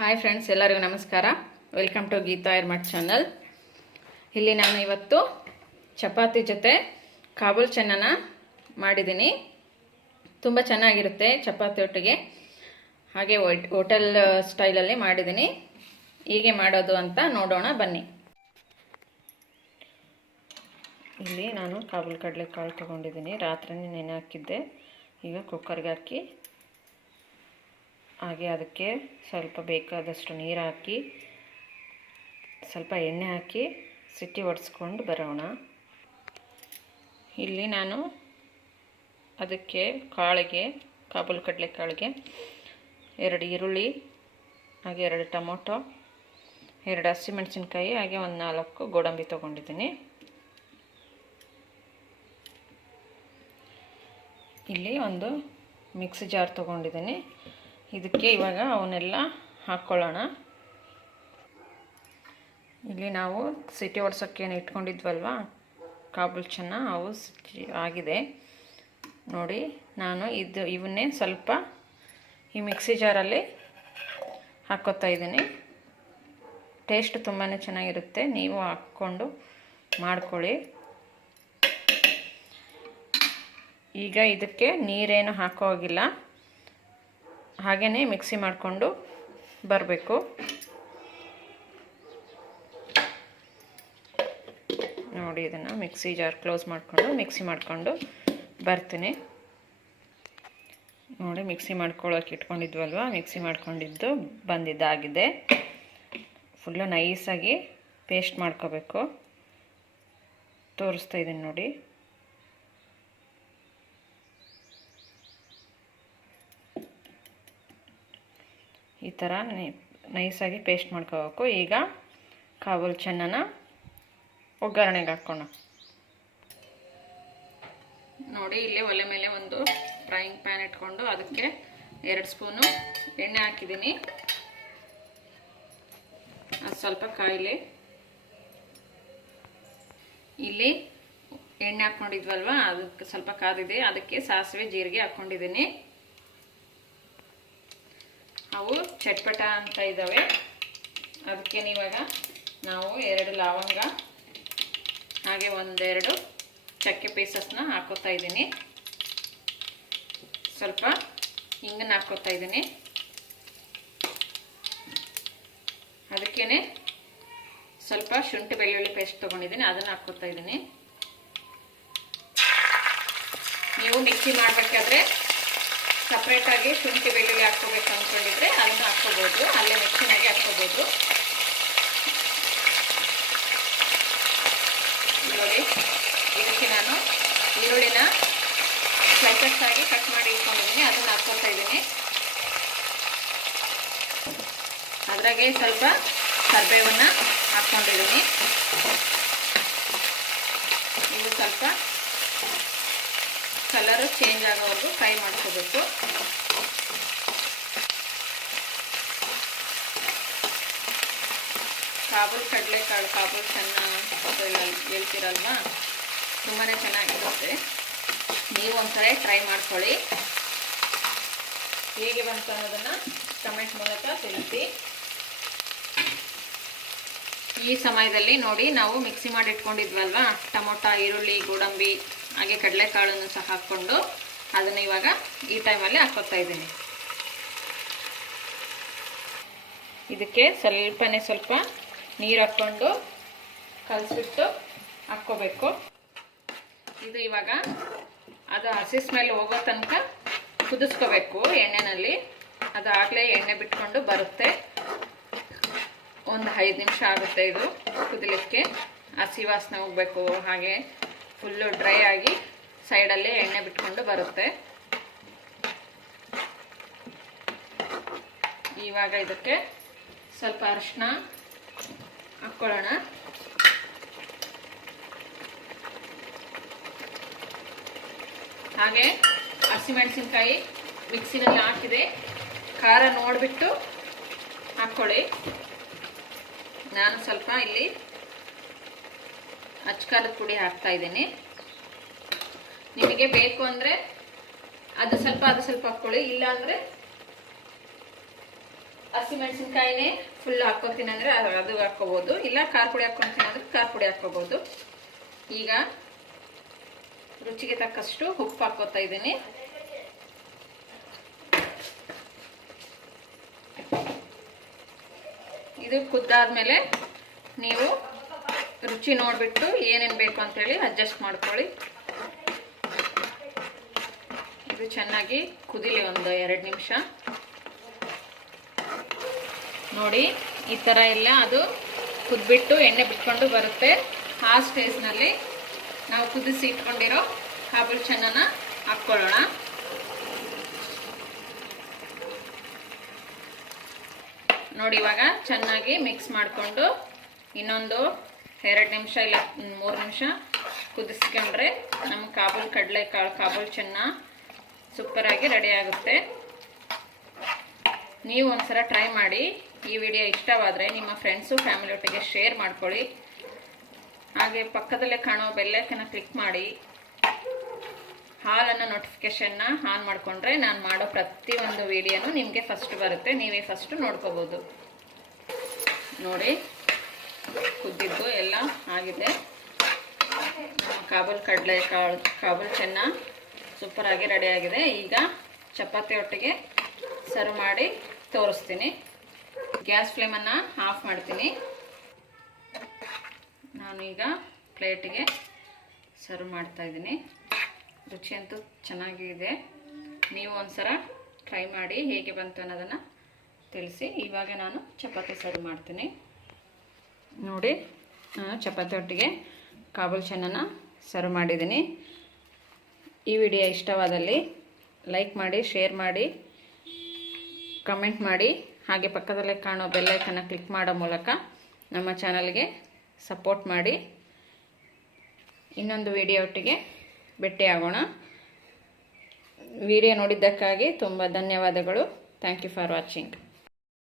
Hi friends ಎಲ್ಲರಿಗೂ ನಮಸ್ಕಾರ. Welcome to Geetha ಎರ್ಮಟ್ ಚಾನಲ್ ಇಲ್ಲಿ ನಾನು ಇವತ್ತು ಚಪಾತಿ ಜೊತೆ ಕಾಬೂಲ್ ಚೆನ್ನನ ಮಾಡಿದ್ದೀನಿ. ತುಂಬ ಚೆನ್ನಾಗಿರುತ್ತೆ ಚಪಾತಿ ಒಟ್ಟಿಗೆ. ಹಾಗೆ ಹೋಟೆಲ್ ಸ್ಟೈಲಲ್ಲಿ ಮಾಡಿದ್ದೀನಿ. ಹೀಗೆ ಮಾಡೋದು ಅಂತ ನೋಡೋಣ, ಬನ್ನಿ. ಇಲ್ಲಿ ನಾನು ಕಾಬೂಲ್ ಕಡಲೆಕಾಳು ತೊಗೊಂಡಿದ್ದೀನಿ. ರಾತ್ರಿ ನೆನೆ ಹಾಕಿದ್ದೆ. ಈಗ ಕುಕ್ಕರ್ಗೆ ಹಾಕಿ ಹಾಗೆ ಅದಕ್ಕೆ ಸ್ವಲ್ಪ ಬೇಕಾದಷ್ಟು ನೀರು ಹಾಕಿ, ಸ್ವಲ್ಪ ಎಣ್ಣೆ ಹಾಕಿ ಸಿಟ್ಟಿ ಒಡಿಸ್ಕೊಂಡು ಬರೋಣ. ಇಲ್ಲಿ ನಾನು ಅದಕ್ಕೆ ಕಾಳಿಗೆ, ಕಾಬೂಲ್ ಕಡಲೆಕಾಳಿಗೆ ಎರಡು ಈರುಳ್ಳಿ, ಹಾಗೆ ಎರಡು ಟೊಮೊಟೊ, ಎರಡು ಹಸಿಮೆಣಸಿನ್ಕಾಯಿ, ಹಾಗೆ ಒಂದು ನಾಲ್ಕು ಗೋಡಂಬಿ ತೊಗೊಂಡಿದ್ದೀನಿ. ಇಲ್ಲಿ ಒಂದು ಮಿಕ್ಸಿ ಜಾರ್ ತೊಗೊಂಡಿದ್ದೀನಿ. ಇದಕ್ಕೆ ಇವಾಗ ಅವನ್ನೆಲ್ಲ ಹಾಕ್ಕೊಳ್ಳೋಣ. ಇಲ್ಲಿ ನಾವು ಸಿಟಿ ಏನು ಇಟ್ಕೊಂಡಿದ್ವಲ್ವ? ಕಾಬುಲ್ ಚೆನ್ನ ಅವು ಆಗಿದೆ. ನೋಡಿ, ನಾನು ಇದು ಇವನ್ನೇ ಸ್ವಲ್ಪ ಈ ಮಿಕ್ಸಿ ಜಾರಲ್ಲಿ ಹಾಕೋತಾ ಇದ್ದೀನಿ. ಟೇಸ್ಟ್ ತುಂಬಾ ಚೆನ್ನಾಗಿರುತ್ತೆ. ನೀವು ಹಾಕ್ಕೊಂಡು ಮಾಡ್ಕೊಳ್ಳಿ. ಈಗ ಇದಕ್ಕೆ ನೀರೇನು ಹಾಕೋ ಹೋಗಿಲ್ಲ. ಹಾಗೆಯೇ ಮಿಕ್ಸಿ ಮಾಡಿಕೊಂಡು ಬರಬೇಕು. ನೋಡಿ ಇದನ್ನು ಮಿಕ್ಸಿ ಜಾರ್ ಕ್ಲೋಸ್ ಮಾಡಿಕೊಂಡು ಮಿಕ್ಸಿ ಮಾಡಿಕೊಂಡು ಬರ್ತೀನಿ. ನೋಡಿ ಮಿಕ್ಸಿ ಮಾಡ್ಕೊಳ್ಳೋಕೆ ಇಟ್ಕೊಂಡಿದ್ವಲ್ವ? ಮಿಕ್ಸಿ ಮಾಡ್ಕೊಂಡಿದ್ದು ಬಂದಿದ್ದಾಗಿದೆ. ಫುಲ್ಲು ನೈಸಾಗಿ ಪೇಸ್ಟ್ ಮಾಡ್ಕೋಬೇಕು. ತೋರಿಸ್ತಾ ಇದ್ದೀನಿ ನೋಡಿ. ಈ ಥರ ನೈಸಾಗಿ ಪೇಸ್ಟ್ ಮಾಡ್ಕೋಬೇಕು. ಈಗ ಕಾಬೂಲ್ ಚೆನ್ನನ ಒಗ್ಗರಣೆಗೆ ಹಾಕೋಣ ನೋಡಿ, ಇಲ್ಲಿ ಒಲೆ ಮೇಲೆ ಒಂದು ಫ್ರೈಯಿಂಗ್ ಪ್ಯಾನ್ ಇಟ್ಕೊಂಡು ಅದಕ್ಕೆ ಎರಡು ಸ್ಪೂನು ಎಣ್ಣೆ ಹಾಕಿದ್ದೀನಿ. ಅದು ಸ್ವಲ್ಪ ಕಾಯಿಲೆ. ಇಲ್ಲಿ ಎಣ್ಣೆ ಹಾಕ್ಕೊಂಡಿದ್ವಲ್ವ, ಅದಕ್ಕೆ ಸ್ವಲ್ಪ ಕಾದಿದೆ. ಅದಕ್ಕೆ ಸಾಸಿವೆ, ಜೀರಿಗೆ ಹಾಕ್ಕೊಂಡಿದ್ದೀನಿ. ಅವು ಚಟ್ಪಟ ಅಂತ ಇದ್ದಾವೆ ಅದಕ್ಕೆ ಇವಾಗ ನಾವು ಎರಡು ಲವಂಗ, ಹಾಗೆ ಒಂದೆರಡು ಚಕ್ಕೆ ಪೀಸಸ್ನ ಹಾಕೋತಾ ಇದ್ದೀನಿ. ಸ್ವಲ್ಪ ಹಿಂಗನ್ನ ಹಾಕೋತಾ ಇದ್ದೀನಿ. ಅದಕ್ಕೇ ಸ್ವಲ್ಪ ಶುಂಠಿ ಬೆಳ್ಳುಳ್ಳಿ ಪೇಸ್ಟ್ ತೊಗೊಂಡಿದ್ದೀನಿ, ಅದನ್ನು ಹಾಕೋತಾ ಇದ್ದೀನಿ. ನೀವು ಮಿಕ್ಸಿ ಮಾಡಬೇಕಾದ್ರೆ ಸಪ್ರೇಟಾಗಿ ಶುಂಠಿ ಬೆಳ್ಳುಳ್ಳಿ ಹಾಕ್ಕೋಬೇಕು ಅಂದ್ಕೊಂಡಿದ್ರೆ ಅದನ್ನು ಹಾಕ್ಕೋಬೋದು. ಅಲ್ಲೇ ಮಿಕ್ಸಿನಾಗೆ ಹಾಕ್ಕೋಬೋದು. ನೋಡಿ, ಇದಕ್ಕೆ ನಾನು ಈರುಳ್ಳಿನ ಸ್ಲೈಸಸ್ ಆಗಿ ಕಟ್ ಮಾಡಿ ಇಟ್ಕೊಂಡಿದ್ದೀನಿ. ಅದನ್ನು ಹಾಕ್ಕೊಳ್ತಾ ಇದ್ದೀನಿ. ಅದ್ರಾಗೆ ಸ್ವಲ್ಪ ಕರ್ಬೇವನ್ನು ಹಾಕ್ಕೊಂಡಿದ್ದೀನಿ. ಇದು ಸ್ವಲ್ಪ ಕಲರು ಚೇಂಜ್ ಆಗೋವರೆಗೂ ಫ್ರೈ ಮಾಡ್ಕೋಬೇಕು. ಕಾಬೂಲ್ ಕಡಲೆಕಾಳು ಕಾಬೂಲ್ ಚೆನ್ನ ಹೇಳ್ತಿರಲ್ವಾ? ತುಂಬಾ ಚೆನ್ನಾಗಿರುತ್ತೆ. ನೀವು ಒಂದ್ಸಲ ಟ್ರೈ ಮಾಡ್ಕೊಳ್ಳಿ. ಹೇಗೆ ಬಂತು ಅನ್ನೋದನ್ನು ಕಮೆಂಟ್ ಮೂಲಕ ತಿಳಿಸಿ. ಈ ಸಮಯದಲ್ಲಿ ನೋಡಿ ನಾವು ಮಿಕ್ಸಿ ಮಾಡಿ ಇಟ್ಕೊಂಡಿದ್ವಲ್ವಾ ಟೊಮೊಟೊ, ಈರುಳ್ಳಿ, ಗೋಡಂಬಿ, ಹಾಗೆ ಕಡಲೆಕಾಳನ್ನು ಸಹ ಹಾಕ್ಕೊಂಡು ಅದನ್ನು ಇವಾಗ ಈ ಟೈಮಲ್ಲಿ ಹಾಕೋತಾ ಇದ್ದೀನಿ. ಇದಕ್ಕೆ ಸ್ವಲ್ಪನೇ ಸ್ವಲ್ಪ ನೀರು ಹಾಕ್ಕೊಂಡು ಕಲಸಿಟ್ಟು ಹಾಕ್ಕೋಬೇಕು. ಇದು ಇವಾಗ ಅದು ಹಸಿ ಸ್ಮೆಲ್ ಹೋಗೋ ತನಕ ಕುದಿಸ್ಕೋಬೇಕು ಎಣ್ಣೆನಲ್ಲಿ. ಅದು ಆಗಲೇ ಎಣ್ಣೆ ಬಿಟ್ಕೊಂಡು ಬರುತ್ತೆ. ಒಂದು ಐದು ನಿಮಿಷ ಆಗುತ್ತೆ ಇದು ಕುದಲಿಕ್ಕೆ. ಹಸಿ ವಾಸನೆ ಹೋಗಬೇಕು ಹಾಗೆ ಫುಲ್ಲು ಡ್ರೈ ಆಗಿ ಸೈಡಲ್ಲಿ ಎಣ್ಣೆ ಬಿಟ್ಕೊಂಡು ಬರುತ್ತೆ. ಇವಾಗ ಇದಕ್ಕೆ ಸ್ವಲ್ಪ ಅರಿಶಿನ ಹಾಕ್ಕೊಳ್ಳೋಣ. ಹಾಗೆ ಹಸಿಮೆಣಸಿನ್ಕಾಯಿ ಮಿಕ್ಸಿನಲ್ಲಿ ಹಾಕಿದೆ. ಖಾರ ನೋಡಿಬಿಟ್ಟು ಹಾಕ್ಕೊಳ್ಳಿ. ನಾನು ಸ್ವಲ್ಪ ಇಲ್ಲಿ ಅಚ್ಕಾರದ ಪುಡಿ ಹಾಕ್ತಾ ಇದ್ದೀನಿ. ನಿಮಗೆ ಬೇಕು ಅಂದರೆ ಅದು ಸ್ವಲ್ಪ ಅದು ಸ್ವಲ್ಪ ಹಾಕ್ಕೊಳ್ಳಿ. ಇಲ್ಲ ಅಂದರೆ ಹಸಿಮೆಣಸಿನ್ಕಾಯಿನೇ ಫುಲ್ ಹಾಕ್ಕೋತೀನಿ ಅಂದರೆ ಅದು ಅದು ಹಾಕ್ಕೋಬೋದು. ಇಲ್ಲ ಖಾರ ಪುಡಿ ಹಾಕ್ಕೊತೀನಿ ಅಂದರೆ ಖಾರ ಪುಡಿ ಹಾಕ್ಕೋಬೋದು. ಈಗ ರುಚಿಗೆ ತಕ್ಕಷ್ಟು ಉಪ್ಪು ಹಾಕ್ಕೋತಾ ಇದ್ದೀನಿ. ಇದು ಕುದ್ದಾದ್ಮೇಲೆ ನೀವು ರುಚಿ ನೋಡಿಬಿಟ್ಟು ಏನೇನು ಬೇಕು ಅಂತೇಳಿ ಅಡ್ಜಸ್ಟ್ ಮಾಡ್ಕೊಳ್ಳಿ. ಇದು ಚೆನ್ನಾಗಿ ಕುದಿಲಿ ಒಂದು ಎರಡು ನಿಮಿಷ. ನೋಡಿ, ಈ ಥರ ಎಲ್ಲ ಅದು ಕುದ್ಬಿಟ್ಟು ಎಣ್ಣೆ ಬಿಟ್ಕೊಂಡು ಬರುತ್ತೆ. ಆ ಸ್ಟೇಜ್ನಲ್ಲಿ ನಾವು ಕುದಿಸಿ ಇಟ್ಕೊಂಡಿರೋ ಕಾಬೂಲ್ ಚೆನ್ನ ಹಾಕ್ಕೊಳ್ಳೋಣ. ನೋಡಿ ಇವಾಗ ಚೆನ್ನಾಗಿ ಮಿಕ್ಸ್ ಮಾಡಿಕೊಂಡು ಇನ್ನೊಂದು ಎರಡು ನಿಮಿಷ ಇಲ್ಲ ಮೂರು ನಿಮಿಷ ಕುದಿಸ್ಕೊಂಡ್ರೆ ನಮ್ಮ ಕಾಬೂಲ್ ಕಡಲೆಕಾಳು ಕಾಬೂಲ್ ಚೆನ್ನ ಸೂಪರಾಗಿ ರೆಡಿ ಆಗುತ್ತೆ. ನೀವು ಒಂದ್ಸಲ ಟ್ರೈ ಮಾಡಿ ಈ ವಿಡಿಯೋ ಇಷ್ಟವಾದರೆ ನಿಮ್ಮ ಫ್ರೆಂಡ್ಸು ಫ್ಯಾಮಿಲಿ ಒಟ್ಟಿಗೆ ಶೇರ್ ಮಾಡ್ಕೊಳ್ಳಿ. ಹಾಗೆ ಪಕ್ಕದಲ್ಲೇ ಕಾಣೋ ಬೆಲ್ಲೈಕನ್ನ ಕ್ಲಿಕ್ ಮಾಡಿ. ಹಾಲನ್ನು ನೋಟಿಫಿಕೇಷನ್ನ ಆನ್ ಮಾಡಿಕೊಂಡ್ರೆ ನಾನು ಮಾಡೋ ಪ್ರತಿಯೊಂದು ವಿಡಿಯೋನು ನಿಮಗೆ ಫಸ್ಟ್ ಬರುತ್ತೆ. ನೀವೇ ಫಸ್ಟ್ ನೋಡ್ಕೋಬೋದು. ನೋಡಿ, ಕುದ್ದಿದ್ದು ಎಲ್ಲ ಆಗಿದೆ. ಕಾಬುಲ್ ಕಡಲೆ, ಕಾಳು, ಕಾಬೂಲ್ ಚೆನ್ನ ಸೂಪರಾಗಿ ರೆಡಿಯಾಗಿದೆ ಈಗ ಚಪಾತಿ ಒಟ್ಟಿಗೆ ಸರ್ವ್ ಮಾಡಿ ತೋರಿಸ್ತೀನಿ. ಗ್ಯಾಸ್ ಫ್ಲೇಮನ್ನು ಆಫ್ ಮಾಡ್ತೀನಿ. ನಾನು ಈಗ ಪ್ಲೇಟಿಗೆ ಸರ್ವ್ ಮಾಡ್ತಾ ಇದ್ದೀನಿ. ರುಚಿ ಅಂತೂ ಚೆನ್ನಾಗಿದೆ. ನೀವು ಒಂದ್ಸಲ ಟ್ರೈ ಮಾಡಿ ಹೇಗೆ ಬಂತು ಅನ್ನೋದನ್ನು ತಿಳಿಸಿ. ಇವಾಗ ನಾನು ಚಪಾತಿ ಸರ್ವ್ ಮಾಡ್ತೀನಿ. ನೋಡಿ, ನಾನು ಚಪಾತಿ ಒಟ್ಟಿಗೆ ಕಾಬೂಲ್ ಚೆನ್ನನ ಸರ್ವ್ ಮಾಡಿದ್ದೀನಿ. ಈ ವಿಡಿಯೋ ಇಷ್ಟವಾದಲ್ಲಿ ಲೈಕ್ ಮಾಡಿ ಶೇರ್ ಮಾಡಿ ಕಮೆಂಟ್ ಮಾಡಿ. ಹಾಗೆ ಪಕ್ಕದಲ್ಲೇ ಕಾಣೋ ಬೆಲ್ಲೈಕನ್ನು ಕ್ಲಿಕ್ ಮಾಡೋ ಮೂಲಕ ನಮ್ಮ ಚಾನಲ್ಗೆ ಸಪೋರ್ಟ್ ಮಾಡಿ. ಇನ್ನೊಂದು ವಿಡಿಯೋ ಒಟ್ಟಿಗೆ ಭೇಟಿಯಾಗೋಣ ವಿಡಿಯೋ ನೋಡಿದ್ದಕ್ಕಾಗಿ ತುಂಬ ಧನ್ಯವಾದಗಳು. Thank you for watching